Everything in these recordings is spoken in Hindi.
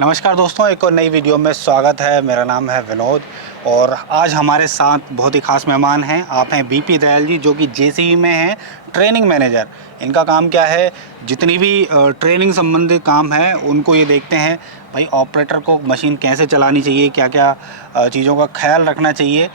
नमस्कार दोस्तों, एक और नई वीडियो में स्वागत है। मेरा नाम है विनोद और आज हमारे साथ बहुत ही खास मेहमान हैं। आप हैं बीपी दयाल जी, जो कि जेसीबी में हैं ट्रेनिंग मैनेजर। इनका काम क्या है, जितनी भी ट्रेनिंग संबंधित काम है उनको ये देखते हैं भाई ऑपरेटर को मशीन कैसे चलानी चाहिए, क्या क्या चीज़ों का ख्याल रखना चाहिए।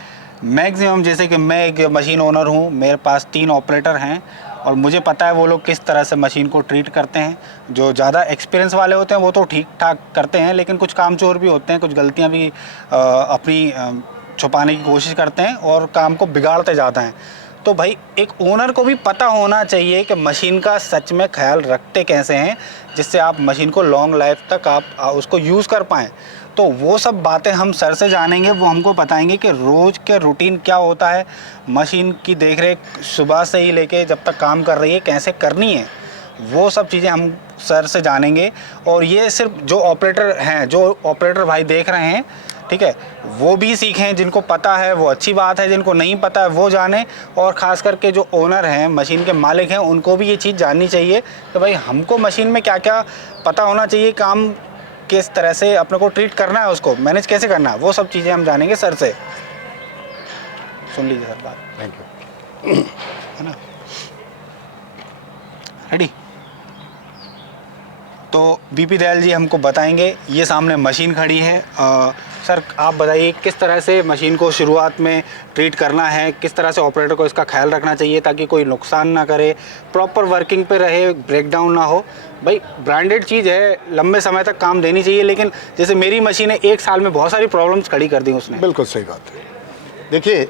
मैक्सिमम जैसे कि मैं एक मशीन ओनर हूँ, मेरे पास 3 ऑपरेटर हैं और मुझे पता है वो लोग किस तरह से मशीन को ट्रीट करते हैं। जो ज़्यादा एक्सपीरियंस वाले होते हैं वो तो ठीक ठाक करते हैं, लेकिन कुछ कामचोर भी होते हैं, कुछ गलतियां भी अपनी छुपाने की कोशिश करते हैं और काम को बिगाड़ते जाते हैं। तो भाई एक ओनर को भी पता होना चाहिए कि मशीन का सच में ख्याल रखते कैसे हैं, जिससे आप मशीन को लॉन्ग लाइफ तक आप उसको यूज़ कर पाएँ। तो वो सब बातें हम सर से जानेंगे। वो हमको बताएंगे कि रोज़ के रूटीन क्या होता है, मशीन की देखरेख सुबह से ही लेके जब तक काम कर रही है कैसे करनी है, वो सब चीज़ें हम सर से जानेंगे। और ये सिर्फ जो ऑपरेटर हैं, जो ऑपरेटर भाई देख रहे हैं, ठीक है, वो भी सीखें। जिनको पता है वो अच्छी बात है, जिनको नहीं पता है वो जाने। और ख़ास करके जो ओनर हैं, मशीन के मालिक हैं, उनको भी ये चीज़ जाननी चाहिए कि भाई हमको मशीन में क्या क्या पता होना चाहिए, काम किस तरह से अपने को ट्रीट करना है, उसको मैनेज कैसे करना है, वो सब चीज़ें हम जानेंगे सर से। सुन लीजिए सर बात। Thank you. है ना, रेडी? तो बीपी दयाल जी हमको बताएंगे। ये सामने मशीन खड़ी है। सर आप बताइए किस तरह से मशीन को शुरुआत में ट्रीट करना है, किस तरह से ऑपरेटर को इसका ख्याल रखना चाहिए ताकि कोई नुकसान ना करे, प्रॉपर वर्किंग पे रहे, ब्रेकडाउन ना हो। भाई ब्रांडेड चीज़ है, लंबे समय तक काम देनी चाहिए, लेकिन जैसे मेरी मशीन है 1 साल में बहुत सारी प्रॉब्लम्स खड़ी कर दी उसने। बिल्कुल सही बात है। देखिए,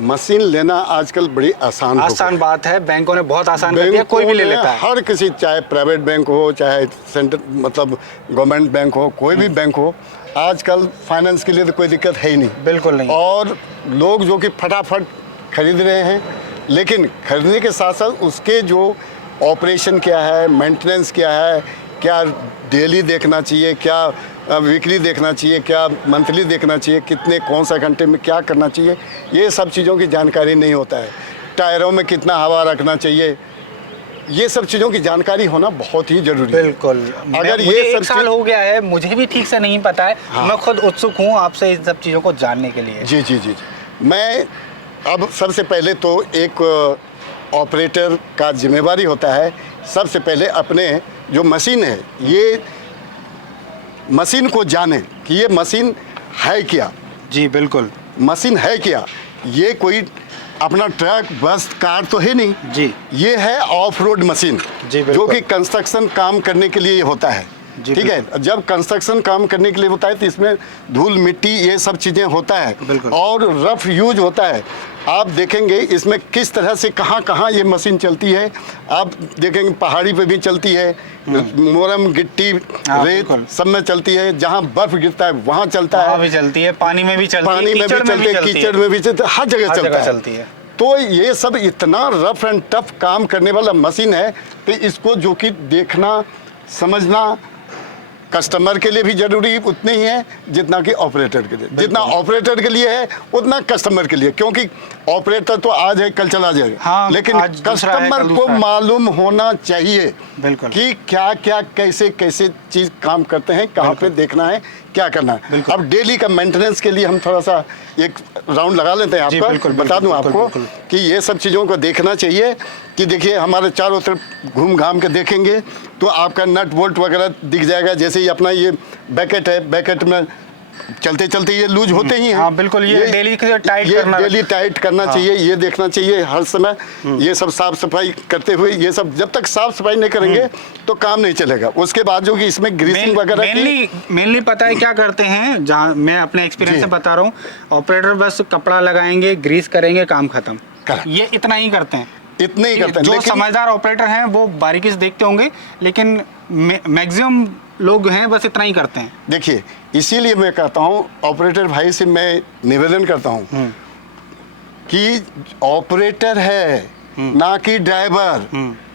मशीन लेना आजकल बड़ी आसान बात है। बैंकों ने बहुत आसान कर दिया, कोई भी ले लेता है। हर किसी, चाहे प्राइवेट बैंक हो, चाहे सेंटर मतलब गवर्नमेंट बैंक हो, कोई भी बैंक हो, आजकल फाइनेंस के लिए तो कोई दिक्कत है ही नहीं। बिल्कुल नहीं। और लोग जो कि फटाफट खरीद रहे हैं, लेकिन खरीदने के साथ साथ उसके जो ऑपरेशन क्या है, मेंटेनेंस क्या है, क्या डेली देखना चाहिए, क्या वीकली देखना चाहिए, क्या मंथली देखना चाहिए, कितने कौन सा घंटे में क्या करना चाहिए, ये सब चीज़ों की जानकारी नहीं होता है। टायरों में कितना हवा रखना चाहिए, ये सब चीज़ों की जानकारी होना बहुत ही जरूरी है। बिल्कुल। अगर ये ये 1 साल हो गया है, मुझे भी ठीक से नहीं पता है। हाँ। मैं खुद उत्सुक हूँ आपसे इन सब चीज़ों को जानने के लिए। जी जी जी जी। मैं अब सबसे पहले तो एक ऑपरेटर का जिम्मेवारी होता है, सबसे पहले अपने जो मशीन है, ये मशीन को जाने कि ये मशीन है क्या। जी बिल्कुल। मशीन है क्या, ये कोई अपना ट्रक बस कार तो है नहीं जी। ये है ऑफ रोड मशीन, जी बिल्कुल। जो कि कंस्ट्रक्शन काम करने के लिए होता है। ठीक है, जब कंस्ट्रक्शन काम करने के लिए होता है तो इसमें धूल मिट्टी ये सब चीज़ें होता है और रफ यूज होता है। आप देखेंगे इसमें किस तरह से कहाँ कहाँ ये मशीन चलती है। आप देखेंगे पहाड़ी पे भी चलती है, मोरम गिट्टी रेत सब में चलती है, जहाँ बर्फ गिरता है वहाँ चलता है, भी चलती है, पानी में भी चलती है, पानी में भी चलती है, कीचड़ में भी चलती है, हर जगह चलती है। तो ये सब इतना रफ एंड टफ काम करने वाला मशीन है कि इसको जो कि देखना समझना कस्टमर के लिए भी जरूरी उतने ही है जितना कि ऑपरेटर के लिए। जितना ऑपरेटर के लिए है उतना कस्टमर के लिए, क्योंकि ऑपरेटर तो आज है कल चला जाएगा। हाँ, लेकिन कस्टमर को मालूम होना चाहिए कि क्या क्या कैसे कैसे चीज काम करते हैं, कहाँ पे देखना है, क्या करना है। अब डेली का मेंटेनेंस के लिए हम थोड़ा सा एक राउंड लगा लेते हैं आपका। बता दूं आपको कि ये सब चीज़ों को देखना चाहिए कि देखिए हमारे चारों तरफ घूम घाम के देखेंगे तो आपका नट बोल्ट वगैरह दिख जाएगा। जैसे ही अपना ये बैकेट है, बैकेट में चलते चलते ये लूज होते ही हैं। हाँ बिल्कुल। ये डेली टाइट करना चाहिए, ये देखना चाहिए हर समय। ये सब साफ सफाई करते हुए, ये सब जब तक साफ सफाई नहीं करेंगे तो काम नहीं चलेगा। उसके बाद जो कि इसमें ग्रीसिंग वगैरह मेनली पता है क्या करते हैं, जहाँ मैं अपने एक्सपीरियंस से बता रहा हूँ, ऑपरेटर बस कपड़ा लगाएंगे, ग्रीस करेंगे, काम खत्म। ये इतना ही करते हैं, इतने ही करते हैं। जो समझदार ऑपरेटर हैं वो बारीकी से देखते होंगे, लेकिन मैक्सिमम लोग हैं बस इतना ही करते हैं। देखिए, इसीलिए मैं कहता हूँ ऑपरेटर भाई से मैं निवेदन करता हूँ कि ऑपरेटर है ना कि ड्राइवर।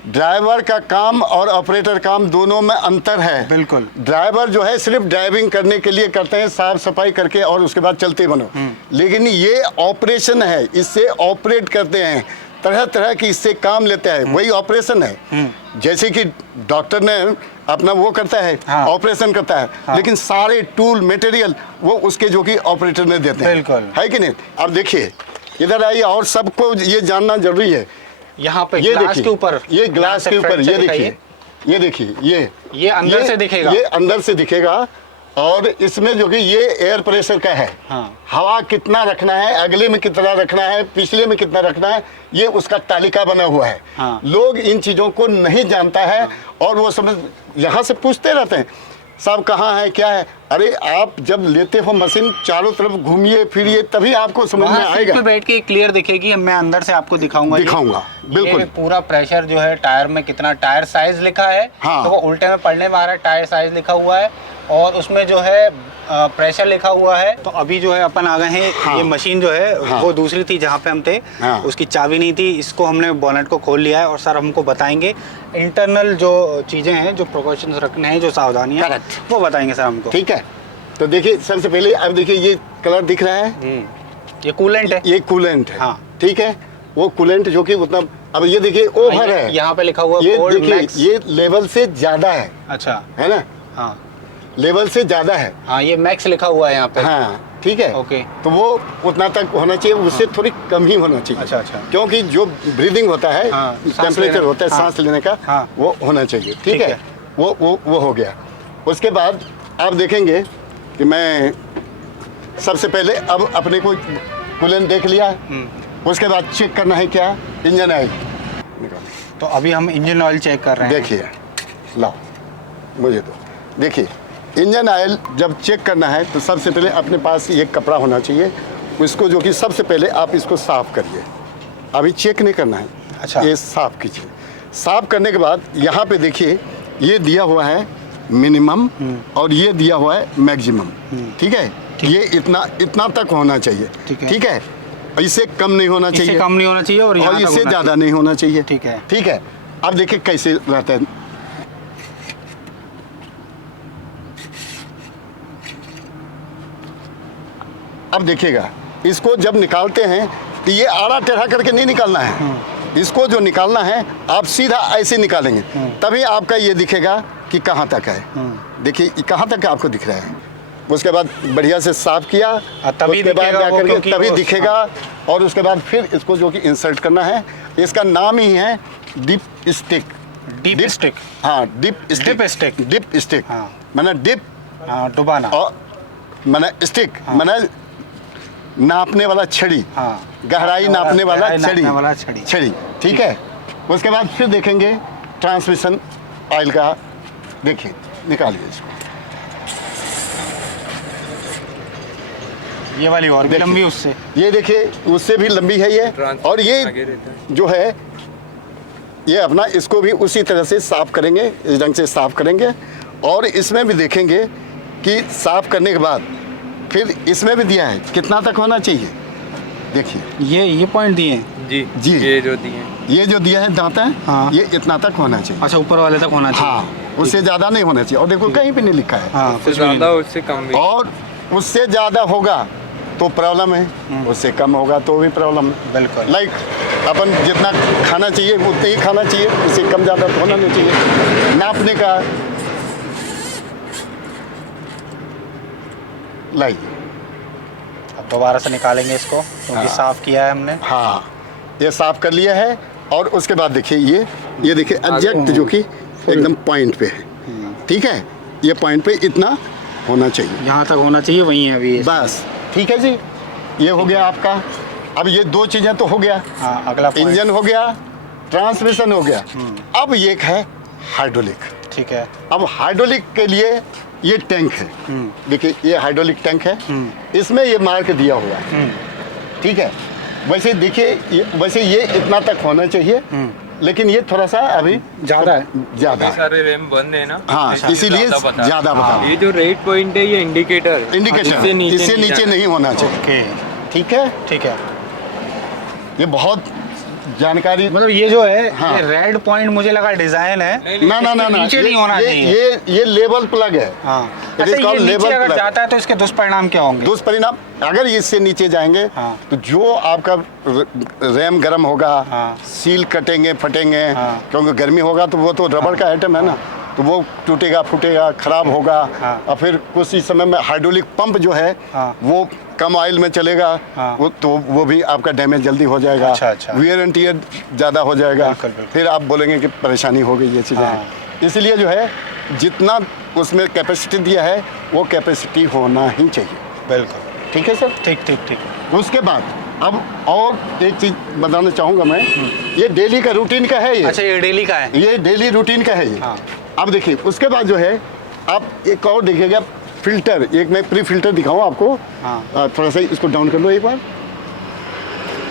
ड्राइवर का काम और ऑपरेटर काम दोनों में अंतर है। बिल्कुल। ड्राइवर जो है सिर्फ ड्राइविंग करने के लिए करते हैं, साफ सफाई करके और उसके बाद चलते बनो। लेकिन ये ऑपरेशन है, इससे ऑपरेट करते हैं, तरह तरह की इससे काम लेते हैं, वही ऑपरेशन है। जैसे कि डॉक्टर ने अपना वो करता है, हाँ। ऑपरेशन करता है, हाँ। लेकिन सारे टूल मटेरियल वो उसके जो कि ऑपरेटर ने देते हैं। बिल्कुल। है कि नहीं? अब देखिए इधर आइए, और सबको ये जानना जरूरी है। यहाँ पे ये ग्लास देखिए, के ऊपर, ये ग्लास के ऊपर, ये देखिए, ये देखिए, ये अंदर से दिखेगा। ये अंदर से दिखेगा, और इसमें जो कि ये एयर प्रेशर का है। हाँ। हवा कितना रखना है, अगले में कितना रखना है, पिछले में कितना रखना है, ये उसका तालिका बना हुआ है। हाँ। लोग इन चीज़ों को नहीं जानता है, और वो समझ यहाँ से पूछते रहते हैं साहब कहाँ है, क्या है। अरे आप जब लेते हो मशीन, चारों तरफ घूमिए फिरिए, तभी आपको समझ में वहाँ सीट आएगा। पे बैठ के क्लियर दिखेगी, मैं अंदर से आपको दिखाऊंगा। बिल्कुल। ये पूरा प्रेशर जो है टायर में, कितना टायर साइज लिखा है। हाँ। तो वो उल्टे में पढ़ने में आ रहा है, टायर साइज लिखा हुआ है, और उसमें जो है प्रेशर लिखा हुआ है। तो अभी जो है अपन आ गए हैं। हाँ। ये मशीन जो है हाँ। वो दूसरी थी जहाँ पे हम थे। हाँ। उसकी चाबी नहीं थी, इसको हमने बोनेट को खोल लिया है, और सर हमको बताएंगे इंटरनल जो चीज़ें हैं, जो प्रिकॉशंस रखने हैं, जो सावधानियाँ, Correct। वो बताएंगे सर हमको। ठीक है, तो देखिए सबसे पहले अब देखिए ये कलर दिख रहा है, ये कूलेंट है। ये कूलेंट है। हाँ। ठीक है, वो कूलेंट जो कि उतना, अब ये देखिए ओवर है, यहाँ पे लिखा हुआ ये कोल्ड देखिए मैक्स। ये लेवल से ज्यादा है। अच्छा। है ना, हाँ लेवल से ज्यादा है। हाँ, ये मैक्स लिखा हुआ है यहाँ पे। हाँ ठीक है, ओके। तो वो उतना तक होना चाहिए, उससे थोड़ी कम ही होना चाहिए। अच्छा अच्छा। क्योंकि जो ब्रीदिंग होता है, हाँ, सांस टेम्परेचर लेने- होता है, हाँ। सांस लेने का, हाँ। वो होना चाहिए। ठीक ठीक है, है। वो हो गया। उसके बाद आप देखेंगे कि मैं सबसे पहले अब अपने को कूलेंट देख लिया, उसके बाद चेक करना है क्या, इंजन ऑयल। तो अभी हम इंजन ऑयल चेक कर रहे हैं। देखिए, लाओ मुझे तो देखिए, इंजन ऑयल जब चेक करना है तो सबसे पहले अपने पास ये कपड़ा होना चाहिए, उसको जो कि सबसे पहले आप इसको साफ करिए। अभी चेक नहीं करना है। अच्छा। ये साफ कीजिए। साफ करने के बाद यहाँ पे देखिए, ये दिया हुआ है मिनिमम, और ये दिया हुआ है मैक्सिमम। ठीक है, ये इतना तक होना चाहिए। ठीक है। ठीक है, इससे कम नहीं होना इससे चाहिए, कम नहीं होना चाहिए, और यहाँ तक इससे होना ज़्यादा चाहिए। नहीं होना चाहिए। ठीक है। ठीक है, अब देखिए कैसे रहता है। अब देखिएगा, इसको जब निकालते हैं तो ये आड़ा टेढ़ा करके नहीं निकालना है। इसको जो निकालना है आप सीधा ऐसे निकालेंगे, तभी आपका ये दिखेगा कि कहाँ तक है। देखिए ये कहाँ तक आपको दिख रहा है। उसके बाद बढ़िया से साफ किया, तभी उसके बाद दिखेगा वो, जाकर के क्योंकि तभी वो- दिखेगा। और उसके बाद फिर इसको जो कि इंसर्ट करना है, इसका नाम ही है डिप स्टिक। Deep stick. हाँ, dip stick. Dip stick. Dip stick, हाँ। मैंने डिप हाँ, डुबाना। और मैंने स्टिक, मैंने नापने वाला छड़ी। हाँ। गहराई नापने वाला गहराई छड़ी। नापने वाला छड़ी। छड़ी, ठीक है। उसके बाद फिर देखेंगे ट्रांसमिशन ऑयल का। देखिए, निकालिए इसको। ये वाली और भी देखिए। लंबी उससे। ये देखिए, उससे भी लंबी है ये। और ये जो है, ये अपना इसको भी उसी तरह से साफ करेंगे, इस ढंग से साफ करेंगे। और इसमें भी देखेंगे कि साफ करने के बाद फिर इसमें भी दिया है कितना तक होना चाहिए। देखिए, ये पॉइंट दिए हैं। जी। ये जो दिए हैं, ये जो दिया है दांता, हाँ। ये इतना तक होना चाहिए। अच्छा, ऊपर वाले तक होना चाहिए। हाँ, उससे ज़्यादा नहीं होना चाहिए। और देखो कहीं भी नहीं लिखा है। हाँ, उससे कुछ भी नहीं। ज़्यादा उससे कम भी। और उससे ज़्यादा होगा तो प्रॉब्लम है, उससे कम होगा तो भी प्रॉब्लम है। बिल्कुल। लाइक अपन जितना खाना चाहिए उतना ही खाना चाहिए, उससे कम ज़्यादा तो होना नहीं चाहिए। नापने का लाइए। अब दोबारा से निकालेंगे इसको, क्योंकि साफ किया है हमने। हाँ, ये साफ कर लिया है। और उसके बाद देखिए, ये देखिए एग्जैक्ट जो कि एकदम पॉइंट पे है। ठीक है, ये पॉइंट पे इतना होना चाहिए, यहाँ तक होना चाहिए, वही है अभी। बस। ठीक है जी, ये हो गया आपका। अब ये दो चीज़ें तो हो गया, हाँ, अगला point। इंजन हो गया, ट्रांसमिशन हो गया। अब ये है हाइड्रोलिक। ठीक है। अब हाइड्रोलिक के लिए ये टैंक है। देखिए, ये हाइड्रोलिक टैंक है, इसमें ये मार्क दिया हुआ है। ठीक है, वैसे देखिए, वैसे ये इतना तक होना चाहिए, लेकिन ये थोड़ा सा अभी ज़्यादा है। ज़्यादा काफी सारे रैम बंद है ना। हाँ, इसीलिए ज़्यादा बता। ये जो रेड पॉइंट है, ये इंडिकेटर इंडिकेशन इससे नीचे नहीं होना चाहिए। ओके, ठीक है, ठीक है। ये बहुत जानकारी। मतलब ये जो है, हाँ। ये रेड पॉइंट मुझे लगा डिजाइन है। ना ना ना ना, नीचे नहीं होना चाहिए। ये लेवल प्लग है। हाँ। It is अच्छा, called ये नीचे level अगर plug। जाता है तो इसके दुष्परिणाम क्या होंगे? दुष्परिणाम, अगर इससे नीचे जाएंगे हाँ। तो जो आपका रैम गर्म होगा, हाँ। सील कटेंगे, फटेंगे। हाँ। क्योंकि गर्मी होगा तो वो तो रबड़ का आइटम है ना, तो वो टूटेगा फूटेगा खराब होगा। हाँ। और फिर कुछ ही समय में हाइड्रोलिक पंप जो है हाँ। वो कम ऑयल में चलेगा। हाँ। वो भी आपका डैमेज जल्दी हो जाएगा। अच्छा। वियर एंड टियर ज़्यादा हो जाएगा। बिल्कुल। फिर आप बोलेंगे कि परेशानी हो गई, ये चीज़ें हाँ। हैं। इसलिए जो है जितना उसमें कैपेसिटी दिया है वो कैपेसिटी होना ही चाहिए। बिल्कुल। ठीक है सर। ठीक। उसके बाद अब और एक चीज़ बताना चाहूँगा मैं, ये डेली का रूटीन का है ये। अच्छा, ये डेली का है। ये डेली रूटीन का है ये। हाँ। अब देखिए उसके बाद जो है आप एक और देखिएगा फिल्टर, एक मैं प्री फिल्टर दिखाऊँ आपको। हाँ। थोड़ा सा इसको डाउन कर लो एक बार।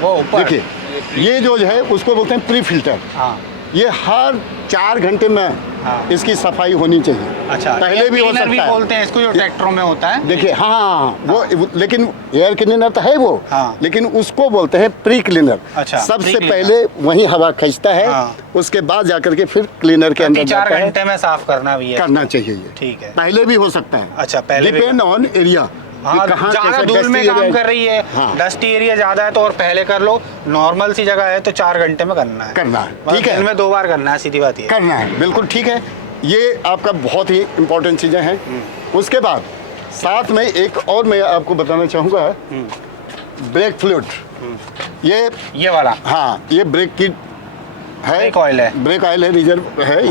वो ऊपर देखिए ये जो है उसको बोलते हैं प्री फिल्टर। हाँ। ये हर 4 घंटे में हाँ। इसकी सफाई होनी चाहिए। अच्छा, पहले भी हो क्लीनर भी सकता है। बोलते हैं इसको, जो ट्रैक्टरों में होता है। देखिए हाँ वो लेकिन एयर क्लीनर तो है वो। हाँ। लेकिन उसको बोलते हैं प्री क्लीनर। अच्छा, सबसे प्री क्लीनर। पहले वही हवा खींचता है। हाँ। उसके बाद जाकर के फिर क्लीनर के अंदर 4 जाता है। घंटे में साफ करना भी है। करना चाहिए ये। ठीक है। पहले भी हो सकता है। अच्छा, पहले भी डिपेंड ऑन एरिया। हाँ, ज्यादा धूल में काम कर रही है, हाँ। डस्टी एरिया ज्यादा है तो और पहले कर लो। नॉर्मल सी जगह है तो 4 घंटे में करना है। ठीक है। दिन में 2 बार करना है, सीधी बात ये। करना है, बिल्कुल ठीक है। ये आपका बहुत ही इम्पोर्टेंट चीज़ें हैं। उसके बाद साथ में एक और मैं आपको बताना चाहूँगा, ब्रेक फ्लूइड। ये वाला। हाँ, ये ब्रेक की है, ब्रेक ऑयल है। ब्रेक ऑयल है, रिजर्व है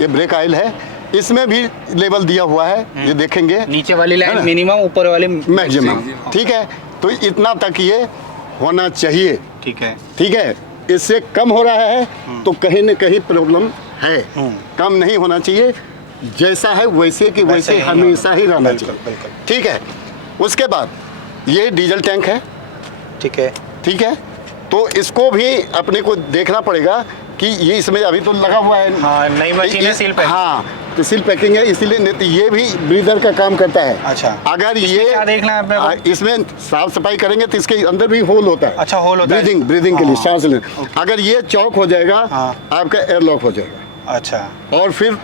ये ब्रेक ऑयल है। इसमें भी लेवल दिया हुआ है, ये देखेंगे नीचे वाली है लाइन ना? मिनिमम, ऊपर वाली मैक्सिमम। ठीक है, तो इतना तक ये होना चाहिए। ठीक है। ठीक है, इससे कम हो रहा है तो कहीं न कहीं प्रॉब्लम है। कम नहीं होना चाहिए, जैसा है वैसे कि वैसे ही हमेशा ही रहना बिल्कुल, चाहिए। बिल्कुल। ठीक है। उसके बाद ये डीजल टैंक है। ठीक है। ठीक है, तो इसको भी अपने को देखना पड़ेगा कि ये इसमें अभी तो लगा हुआ है। हाँ, नई मशीन है, सील पैक। हाँ, तो सील पैकिंग है, इसीलिए नहीं तो ये भी ब्रीदर का काम करता है। अच्छा। अगर इसमें ये क्या देखना है अपने को? इसमें साफ सफाई करेंगे तो इसके अंदर भी होल होता है। अच्छा, होल होता है। ब्रीदिंग के लिए, हाँ। सांस लेने। अगर ये चौक हो जाएगा हाँ। आपका एयर लॉक हो जाएगा। अच्छा, और फिर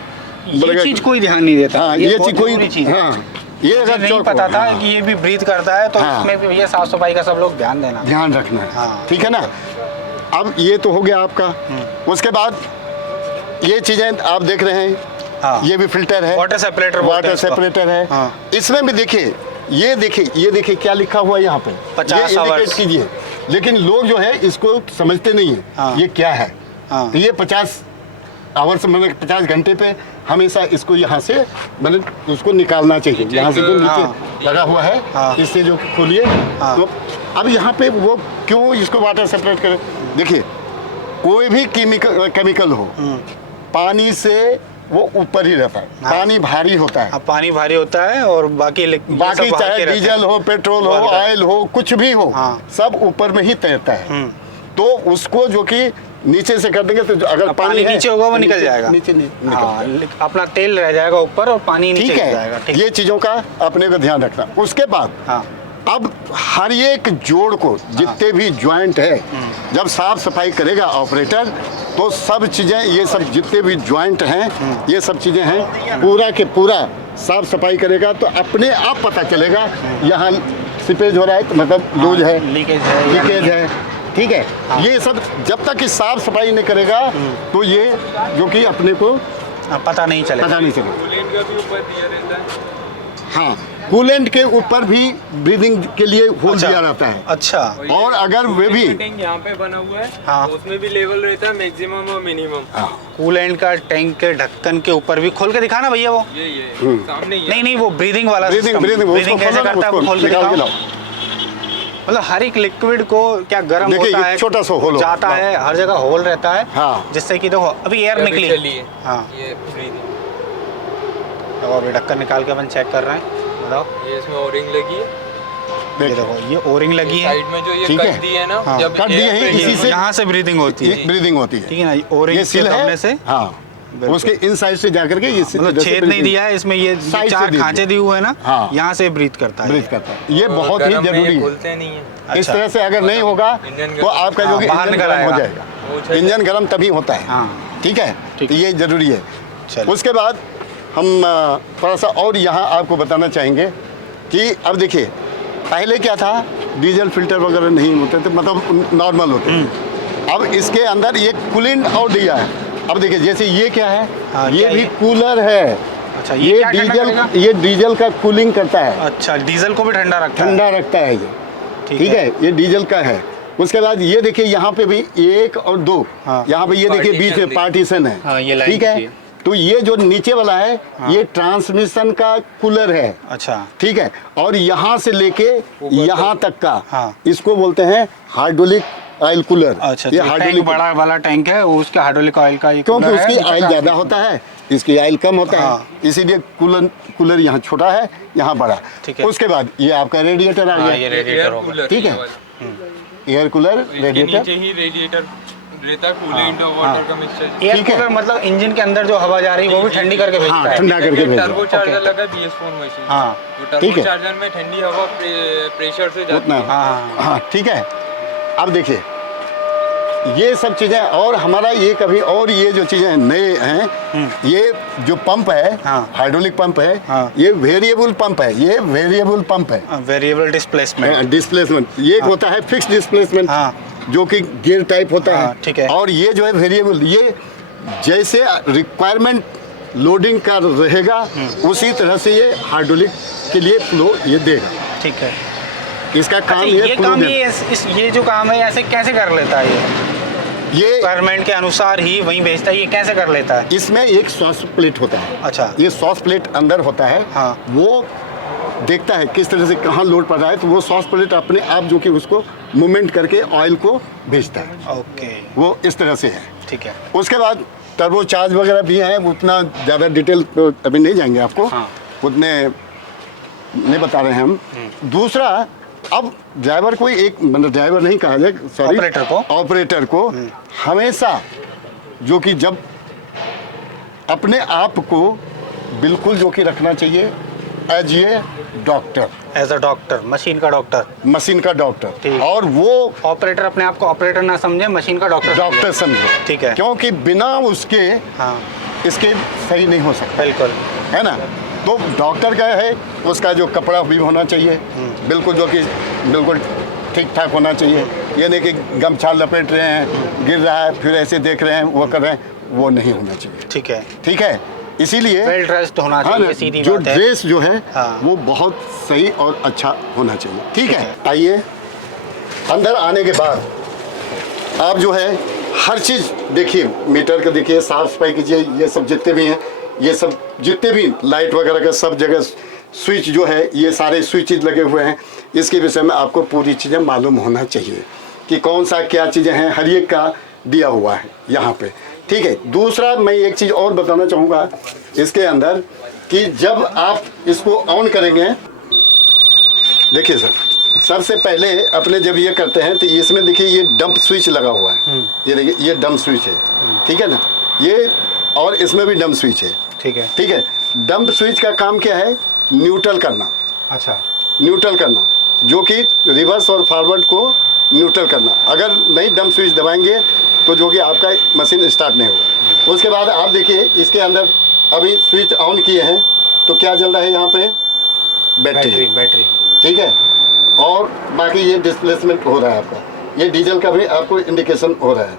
ये चीज कोई ध्यान नहीं देता। हाँ, ये चीज कोई चीज है। हाँ, ये मुझे अगर नहीं चौक पता हो, था हाँ, कि ये भी ब्रीथ करता है, तो हाँ। इसमें भी भैया साफ सफाई का सब लोग ध्यान देना। ध्यान रखना है। हाँ। ठीक है ना। अब ये तो हो गया आपका। उसके बाद ये चीजें आप देख रहे हैं। हाँ। ये भी फिल्टर है, वाटर सेपरेटर बोलते वाटर हैं इसको। सेपरेटर है। हाँ। इसमें भी देखिए, ये देखिए क्या लिखा हुआ है यहाँ पे, 50 ये hours। इंडिकेट कीजिए। लेकिन लोग जो है इसको समझते नहीं है। हाँ। ये क्या है। हाँ। तो ये 50 आवर्स मतलब 50 घंटे पे हमेशा इसको यहाँ से मतलब उसको निकालना चाहिए। यहाँ से जो नीचे हाँ। लगा हुआ है, हाँ। इससे जो खोलिए। हाँ। तो अब यहाँ पे वो क्यों इसको वाटर सेपरेट करें। देखिए, कोई भी केमिकल हो, पानी से वो ऊपर ही रहता है। हाँ। पानी भारी होता है। अब पानी भारी होता है और बाकी बाकी चाहे डीजल हो, पेट्रोल हो, हल्का है। ऑयल हो, कुछ भी हो, हाँ। सब ऊपर में ही तैरता है। तो उसको जो कि नीचे से कर देंगे तो अगर अब पानी पानी है, नीचे होगा वो तो निकल जाएगा। नीचे निकल हाँ, जाएगा। अपना तेल रह जाएगा ऊपर और पानी नीचे ठीक गिर जाएगा। है, ठीक। ये चीजों का अपने को ध्यान रखना। उसके बाद हाँ। अब हर एक जोड़ को, जितने भी ज्वाइंट है, जब साफ सफाई करेगा ऑपरेटर तो सब चीजें, ये सब जितने भी ज्वाइंट हैं, ये सब चीजें हैं, पूरा के पूरा साफ सफाई करेगा तो अपने आप पता चलेगा यहाँ सिपेज हो रहा है तो मतलब लूज है, लीकेज है, लीकेज है। ठीक है। ये सब जब तक कि साफ सफाई नहीं करेगा तो ये जो कि अपने को पता नहीं चलेगा। पता नहीं चलेगा। कूलेंट का भी ऊपर दिया रहता है। हाँ, कूलेंट के ऊपर भी ब्रीदिंग के लिए होल अच्छा। दिया रहता है। अच्छा। और अगर वे भी टैंक यहाँ पे बना हुआ है, हाँ। उसमें भी लेवल रहता है मैक्सिमम और मिनिमम। कूलेंट का टैंक के ढक्कन के ऊपर भी खोल के दिखाना भैया वो। ये सामने ही है। नहीं, वो ब्रीदिंग वाला ब्रीदिंग system। ब्रीदिंग ब्रीदिंग कैसे करता है वो खोल के दिखाओ। मतलब हर एक लिक्विड को क्या गर्म देखिए, होता ये है, छोटा सा होल जाता होगा। है, हर जगह होल रहता है। हाँ। जिससे कि देखो अभी एयर निकली। चलिए, हाँ। ये breathing। तो अभी ढक्कन निकाल के अपन चेक कर रहे हैं। बताओ। ये इसमें ओरिंग लगी है। ये देखो, ये ओरिंग लगी है। साइड में जो ये ठीक है। कट दी है ना, हाँ। जब कट दी है, air इसी से यहाँ से ब्रीदिंग होती है। ब्रीदिंग होती है। ठीक है ना, ओरिंग ये से सील दबने है से। हाँ, बिल्कुल। उसके इन साइड से जाकर के ये मतलब छेद नहीं दिया है इसमें, ये साइड से 4 दे खांचे दिए। दिए हुए हैं ना। हाँ। यहाँ से ब्रीथ करता है। ब्रीथ करता है। ये बहुत ही गरम में जरूरी है। खोलते नहीं है। इस अच्छा। तरह से अगर नहीं होगा इंजन तो आपका जो हाँ, कि बाहर इंजन निकल गर्म हो आएगा। जाएगा। इंजन गर्म तभी होता है। हाँ। ठीक है, ठीक तो ये जरूरी है। चलिए। उसके बाद हम थोड़ा सा और यहाँ आपको बताना चाहेंगे कि अब देखिए, पहले क्या था, डीजल फिल्टर वगैरह नहीं होते थे, मतलब नॉर्मल होते थे। अब इसके अंदर ये कूलेंट और दिया है। अब देखिए जैसे ये क्या है, हाँ, ये क्या भी ये? कूलर है। अच्छा, ये क्या ठंडा करेगा? ये डीजल का कूलिंग करता है, अच्छा, डीजल को भी ठंडा रखता है। ठंडा रखता है ये। ठीक है, ये डीजल का है। उसके बाद ये देखिए यहाँ पे भी 1 और 2, हाँ। यहाँ पे ये देखिए बीच में पार्टीशन है। हाँ, ये लाइन ठीक है, खींची है। तो ये जो नीचे वाला है, ये ट्रांसमिशन का कूलर है। अच्छा, ठीक है, और यहाँ से लेके यहाँ तक का, हाँ। इसको बोलते हैं हाइड्रोलिक ऑयल कूलर। अच्छा, ये ये टैंक हाइड्रोलिक, बड़ा वाला टैंक है, वो उसके हाइड्रोलिक ऑयल का ये क्योंकि कूलर है, उसकी नीचे ऑयल का- ज़्यादा होता है, इसकी ऑयल कम होता हाँ। है, इसीलिए कूलर यहाँ छोटा है, यहाँ बड़ा। ठीक है। उसके बाद ये आपका रेडिएटर आ हाँ, ये गया, रेडिएटर होगा। ठीक है। एयर कूलर, इसके रेडिएटर। नीचे ही रेडिएटर रहता है, कूलिंग वाटर का मिक्सचर। एयर ठीक है। कूलर मतलब इंजन के अंदर जो हवा जा रही है वो भी ठंडी करके भेजता हाँ, है। ठंडा करके भेजो। Turbo charger okay. लगा BS4 मशीन। हाँ, तो ठीक टर्बो है। चार्जर में ठंडी हवा प्रेशर से जाती उतना, है। हाँ, हाँ, ठीक है। अब देखिए ये सब चीज़ें, और हमारा ये कभी और ये जो चीज़ें नए हैं, ये जो पंप है, हाँ। हाइड्रोलिक पंप है, हाँ। ये वेरिएबल पंप है, ये वेरिएबल पंप है। Variable displacement. डिस्प्लेसमेंट, ये एक होता है फिक्स डिस्प्लेसमेंट, हाँ। जो कि गियर टाइप होता हाँ, है। ठीक है। और ये जो है वेरिएबल, ये जैसे रिक्वायरमेंट लोडिंग का रहेगा, उसी तरह से ये हाइड्रोलिक के लिए फ्लो ये देगा। ठीक है। इसका काम अच्छा, ये ये flow काम देगा। ये जो काम है ऐसे कैसे कर लेता है ये? ये रिक्वायरमेंट के अनुसार ही वहीं भेजता है, ये कैसे कर लेता है? इसमें एक सॉस प्लेट होता है। अच्छा। ये सॉस प्लेट अंदर होता है। हाँ। वो देखता है किस तरह से कहाँ लोड पड़ रहा है, तो वो सॉस प्लेट अपने आप जो कि उसको मूवमेंट करके ऑयल को भेजता है। ओके, वो इस तरह से है। ठीक है। उसके बाद टर्बो चार्ज वगैरह भी है, उतना ज़्यादा डिटेल तो अभी नहीं जाएंगे आपको। हाँ। उतने नहीं बता रहे हैं हम। दूसरा, अब ड्राइवर को एक, मतलब ड्राइवर नहीं कहा जाए, सॉरी, ऑपरेटर को हमेशा जो कि जब अपने आप को बिल्कुल जो कि रखना चाहिए as a doctor, as a doctor, machine का डॉक्टर। मशीन का डॉक्टर, ठीक। और वो ऑपरेटर अपने आप को ऑपरेटर ना समझे, मशीन का डॉक्टर डॉक्टर समझे। ठीक है। क्योंकि बिना उसके हाँ, इसके सही नहीं हो सकता, बिल्कुल। है ना। तो डॉक्टर का है, उसका जो कपड़ा भी होना चाहिए बिल्कुल, जो कि बिल्कुल ठीक ठाक होना चाहिए। ये नहीं कि गमछा लपेट रहे हैं, गिर रहा है, फिर ऐसे देख रहे हैं, वो कर रहे हैं, वो नहीं होना चाहिए। ठीक है। ठीक है, इसीलिए वेल ड्रेस्ड होना हाँ चाहिए, ना, सीधी जो बात है। ड्रेस जो है हाँ। वो बहुत सही और अच्छा होना चाहिए। ठीक है, आइए अंदर आने के बाद आप जो है हर चीज़ देखिए, मीटर का देखिए, साफ सफाई कीजिए। ये सब जितने भी हैं, ये सब जितने भी लाइट वगैरह का सब जगह स्विच जो है, ये सारे स्विचेज लगे हुए हैं। इसके विषय में आपको पूरी चीज़ें मालूम होना चाहिए कि कौन सा क्या चीज़ें हैं, हर एक का दिया हुआ है यहाँ पे। ठीक है। दूसरा, मैं एक चीज़ और बताना चाहूँगा इसके अंदर, कि जब आप इसको ऑन करेंगे, देखिए सर, सबसे पहले अपने जब ये करते हैं तो इसमें देखिए ये डंप स्विच लगा हुआ है। ये देखिए, ये डंप स्विच है, ठीक है ना, ये, और इसमें भी डंप स्विच है। ठीक है। ठीक है। डंप स्विच का काम क्या है? न्यूट्रल करना। अच्छा, न्यूट्रल करना, जो कि रिवर्स और फॉरवर्ड को न्यूट्रल करना। अगर नहीं डंप स्विच दबाएंगे तो जो कि आपका मशीन स्टार्ट नहीं होगा। उसके बाद आप देखिए इसके अंदर अभी स्विच ऑन किए हैं तो क्या चल रहा है यहाँ पे? बैटरी। बैटरी। ठीक है। और बाकी ये डिस्प्लेसमेंट हो रहा है आपका, ये डीजल का भी आपको इंडिकेशन हो रहा है।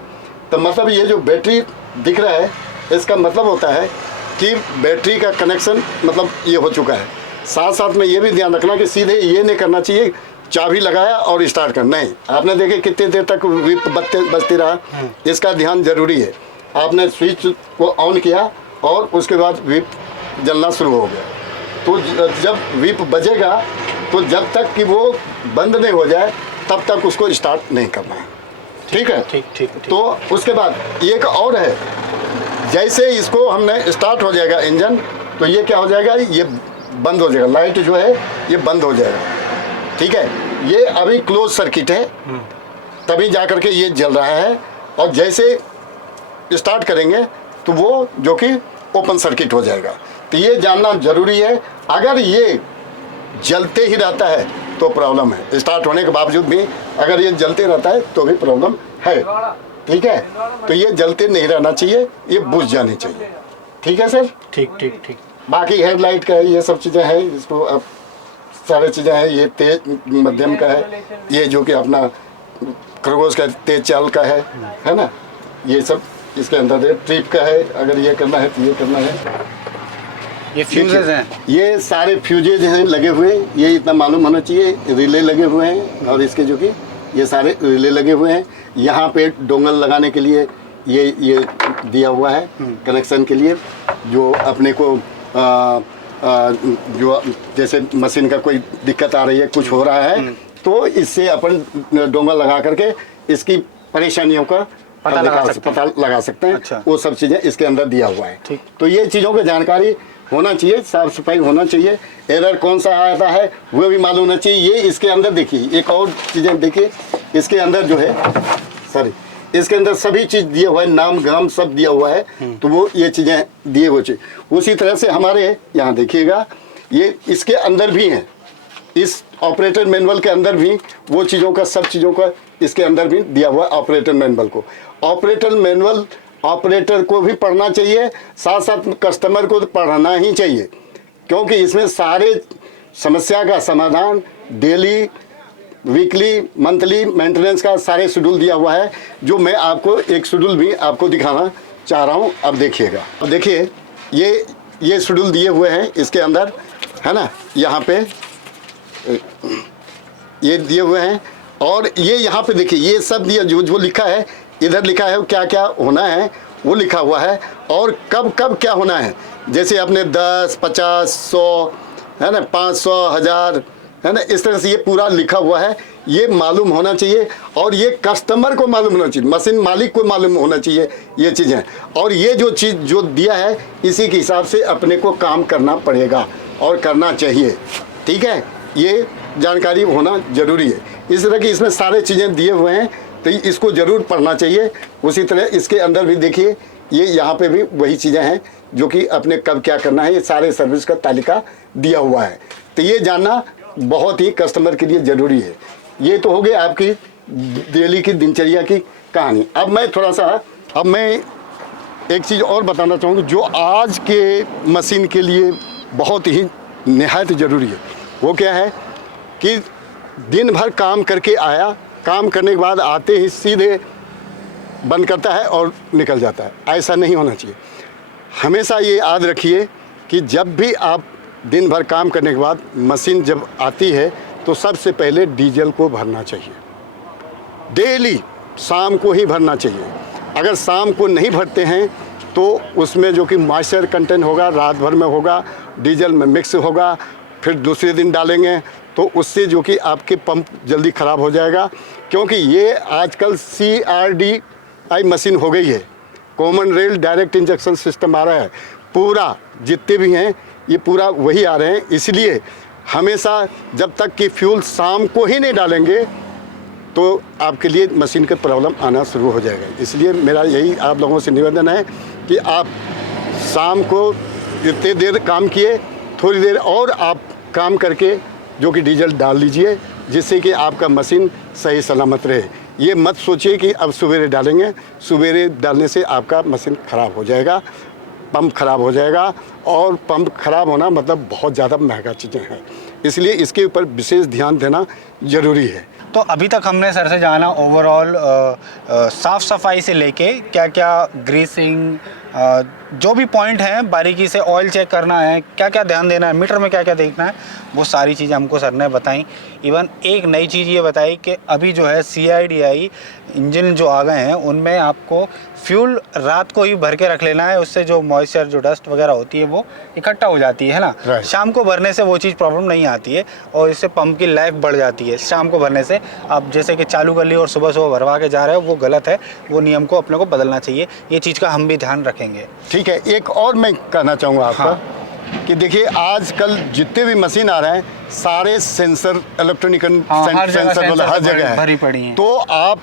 तो मतलब ये जो बैटरी दिख रहा है, इसका मतलब होता है कि बैटरी का कनेक्शन मतलब ये हो चुका है। साथ साथ में ये भी ध्यान रखना कि सीधे ये नहीं करना चाहिए चाबी लगाया और स्टार्ट कर, नहीं। आपने देखे कितनी देर तक विप बजती रहा, इसका ध्यान जरूरी है। आपने स्विच को ऑन किया और उसके बाद विप जलना शुरू हो गया, तो जब विप बजेगा तो जब तक कि वो बंद नहीं हो जाए तब तक उसको स्टार्ट नहीं करना है। ठीक है। ठीक ठीक। तो उसके बाद एक और है, जैसे इसको हमने स्टार्ट हो जाएगा इंजन, तो ये क्या हो जाएगा? ये बंद हो जाएगा, लाइट जो है ये बंद हो जाएगा। ठीक है। ये अभी क्लोज सर्किट है, तभी जा करके ये जल रहा है, और जैसे स्टार्ट करेंगे तो वो जो कि ओपन सर्किट हो जाएगा। तो ये जानना जरूरी है। अगर ये जलते ही रहता है तो प्रॉब्लम है, स्टार्ट होने के बावजूद भी अगर ये जलते रहता है तो भी प्रॉब्लम है। ठीक है। तो ये जलते नहीं रहना चाहिए, ये बुझ जानी चाहिए। ठीक है सर। ठीक ठीक ठीक। बाकी हेडलाइट का है, ये सब चीज़ें हैं, इसको अब सारी चीज़ें हैं। ये तेज मध्यम का है, ये जो कि अपना खरगोश का तेज चाल का है ना, ये सब इसके अंदर ट्रिप का है, अगर ये करना है तो ये करना है। ये फ्यूजेज हैं, ये सारे फ्यूजेज हैं लगे हुए, ये इतना मालूम होना चाहिए। रिले लगे हुए हैं और इसके जो कि ये सारे रिले लगे हुए हैं। यहाँ पे डोंगल लगाने के लिए ये दिया हुआ है कनेक्शन के लिए, जो अपने को जो जैसे मशीन का कोई दिक्कत आ रही है, कुछ हो रहा है, तो इससे अपन डोंगल लगा करके इसकी परेशानियों का पता लगा सकते हैं। अच्छा। वो सब चीज़ें इसके अंदर दिया हुआ है। ठीक। तो ये चीज़ों की जानकारी होना चाहिए, साफ सफाई होना चाहिए, एरर कौन सा आता है वो भी मालूम होना चाहिए। ये इसके अंदर देखिए, एक और चीज़ें देखिए, इसके अंदर जो है सॉरी, इसके अंदर सभी चीज़ दिए हुआ है, नाम गाम सब दिया हुआ है, तो वो ये चीज़ें दिए हुए चाहिए। उसी तरह से हमारे यहाँ देखिएगा, ये इसके अंदर भी हैं, इस ऑपरेटर मैनुअल के अंदर भी वो चीज़ों का, सब चीज़ों का इसके अंदर भी दिया हुआ है ऑपरेटर मैनुअल को। ऑपरेटर मैनुअल ऑपरेटर को भी पढ़ना चाहिए, साथ साथ कस्टमर को तो पढ़ना ही चाहिए, क्योंकि इसमें सारे समस्या का समाधान डेली, वीकली, मंथली मेंटेनेंस का सारे शेड्यूल दिया हुआ है, जो मैं आपको एक शेड्यूल भी आपको दिखाना चाह रहा हूँ। अब देखिएगा, अब देखिए ये शेड्यूल दिए हुए हैं इसके अंदर, है ना, यहाँ पे ये दिए हुए हैं, और ये यहाँ पे देखिए ये सब दिया, जो लिखा है इधर लिखा है क्या क्या होना है वो लिखा हुआ है, और कब कब क्या होना है। जैसे आपने 10, 50, 100, है ना, 500, 1000, है ना, इस तरह से ये पूरा लिखा हुआ है। ये मालूम होना चाहिए, और ये कस्टमर को मालूम होना चाहिए, मशीन मालिक को मालूम होना चाहिए ये चीज़ें। और ये जो चीज़ जो दिया है, इसी के हिसाब से अपने को काम करना पड़ेगा और करना चाहिए। ठीक है, ये जानकारी होना ज़रूरी है। इस तरह की इसमें सारे चीज़ें दिए हुए हैं, तो इसको ज़रूर पढ़ना चाहिए। उसी तरह इसके अंदर भी देखिए, ये यहाँ पे भी वही चीज़ें हैं जो कि अपने कब क्या करना है, ये सारे सर्विस का तालिका दिया हुआ है। तो ये जानना बहुत ही कस्टमर के लिए ज़रूरी है। ये तो हो गई आपकी डेली की दिनचर्या की कहानी। अब मैं एक चीज़ और बताना चाहूँगा, जो आज के मशीन के लिए बहुत ही निहायत ज़रूरी है। वो क्या है कि दिन भर काम करके आया, काम करने के बाद आते ही सीधे बंद करता है और निकल जाता है। ऐसा नहीं होना चाहिए। हमेशा ये याद रखिए कि जब भी आप दिन भर काम करने के बाद मशीन जब आती है, तो सबसे पहले डीजल को भरना चाहिए। डेली शाम को ही भरना चाहिए। अगर शाम को नहीं भरते हैं तो उसमें जो कि मॉइस्चर कंटेंट होगा, रात भर में होगा, डीजल में मिक्स होगा, फिर दूसरे दिन डालेंगे तो उससे जो कि आपके पंप जल्दी ख़राब हो जाएगा। क्योंकि ये आजकल CRDI मशीन हो गई है, common rail direct injection system आ रहा है। पूरा जितने भी हैं ये पूरा वही आ रहे हैं। इसलिए हमेशा जब तक कि फ्यूल शाम को ही नहीं डालेंगे तो आपके लिए मशीन का प्रॉब्लम आना शुरू हो जाएगा। इसलिए मेरा यही आप लोगों से निवेदन है कि आप शाम को इतने देर काम किए, थोड़ी देर और आप काम करके जो कि डीजल डाल लीजिए, जिससे कि आपका मशीन सही सलामत रहे। ये मत सोचिए कि अब सवेरे डालेंगे, सवेरे डालने से आपका मशीन ख़राब हो जाएगा, पंप ख़राब हो जाएगा, और पंप ख़राब होना मतलब बहुत ज़्यादा महंगा चीज़ें हैं। इसलिए इसके ऊपर विशेष ध्यान देना ज़रूरी है। तो अभी तक हमने सर से जाना ओवरऑल साफ़ सफाई से लेके क्या क्या ग्रीसिंग, जो भी पॉइंट हैं बारीकी से, ऑयल चेक करना है, क्या क्या ध्यान देना है, मीटर में क्या क्या देखना है, वो सारी चीज़ें हमको सर ने बताई। इवन एक नई चीज़ ये बताई कि अभी जो है CIDI इंजन जो आ गए हैं उनमें आपको फ्यूल रात को ही भर के रख लेना है। उससे जो मॉइस्चर, जो डस्ट वगैरह होती है वो इकट्ठा हो जाती है ना। Right. शाम को भरने से वो चीज़ प्रॉब्लम नहीं आती है, और इससे पंप की लाइफ बढ़ जाती है। शाम को भरने से आप जैसे कि चालू कर ली और सुबह सुबह भरवा के जा रहे हो, वो गलत है। वो नियम को अपने को बदलना चाहिए। ये चीज़ का हम भी ध्यान रखेंगे। ठीक है, एक और मैं कहना चाहूँगा आपको कि देखिए आजकल जितने भी मशीन आ रहे हैं सारे सेंसर, इलेक्ट्रॉनिक सेंसर वाला हर जगह है, भरी पड़ी हैं। तो आप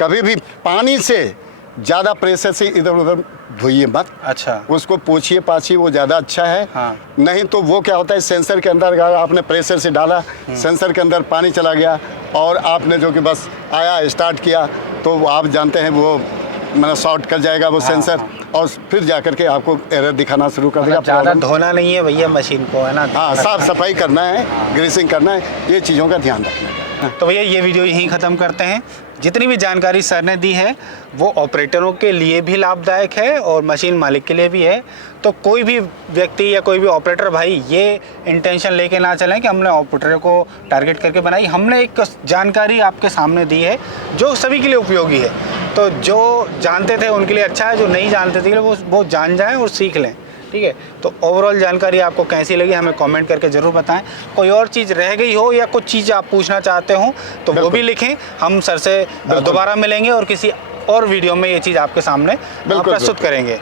कभी भी पानी से ज़्यादा प्रेशर से इधर उधर धोइए मत। अच्छा, उसको पोछिए पाछिए, वो ज़्यादा अच्छा है। हाँ। नहीं तो वो क्या होता है, सेंसर के अंदर अगर आपने प्रेशर से डाला, सेंसर के अंदर पानी चला गया और आपने जो कि बस आया स्टार्ट किया, तो आप जानते हैं वो मतलब शॉर्ट कर जाएगा वो सेंसर, और फिर जा करके आपको एरर दिखाना शुरू कर देगा। ज़्यादा धोना नहीं है भैया मशीन को, है ना। हाँ, साफ सफाई करना है, ग्रीसिंग करना है, ये चीज़ों का ध्यान रखना है। तो भैया ये वीडियो यहीं ख़त्म करते हैं। जितनी भी जानकारी सर ने दी है वो ऑपरेटरों के लिए भी लाभदायक है और मशीन मालिक के लिए भी है। तो कोई भी व्यक्ति या कोई भी ऑपरेटर भाई ये इंटेंशन लेके ना चलें कि हमने ऑपरेटर को टारगेट करके बनाई। हमने एक जानकारी आपके सामने दी है जो सभी के लिए उपयोगी है। तो जो जानते थे उनके लिए अच्छा है, जो नहीं जानते थे वो जान जाएं और सीख लें। ठीक है, तो ओवरऑल जानकारी आपको कैसी लगी हमें कमेंट करके ज़रूर बताएं। कोई और चीज़ रह गई हो या कुछ चीज़ आप पूछना चाहते हो तो वो भी लिखें। हम सर से दोबारा मिलेंगे और किसी और वीडियो में ये चीज़ आपके सामने प्रस्तुत करेंगे।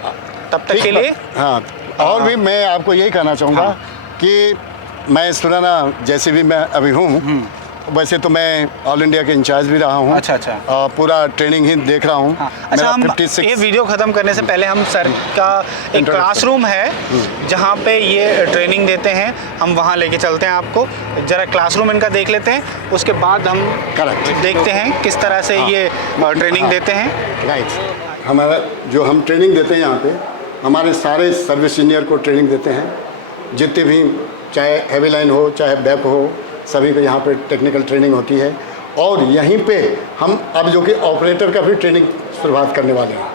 तब तक के लिए हाँ, और भी मैं आपको यही कहना चाहूँगा कि मैं सुनाना जैसे भी मैं अभी हूँ, वैसे तो मैं ऑल इंडिया के इंचार्ज भी रहा हूँ। अच्छा। पूरा ट्रेनिंग ही देख रहा हूँ। अच्छा, हम ये वीडियो ख़त्म करने से पहले हम सर का एक क्लासरूम है जहाँ पे ये ट्रेनिंग देते हैं, हम वहाँ लेके चलते हैं आपको। ज़रा क्लासरूम इनका देख लेते हैं, उसके बाद हम देखते हैं किस तरह से ये ट्रेनिंग देते हैं। राइट, हमारा जो हम ट्रेनिंग देते हैं यहाँ पे, हमारे सारे सर्विस इंजीनियर को ट्रेनिंग देते हैं। जितने भी, चाहे हेवी लाइन हो चाहे बैक हो, सभी को यहाँ पे टेक्निकल ट्रेनिंग होती है। और यहीं पे हम अब जो कि ऑपरेटर का भी ट्रेनिंग शुरुआत करने वाले हैं।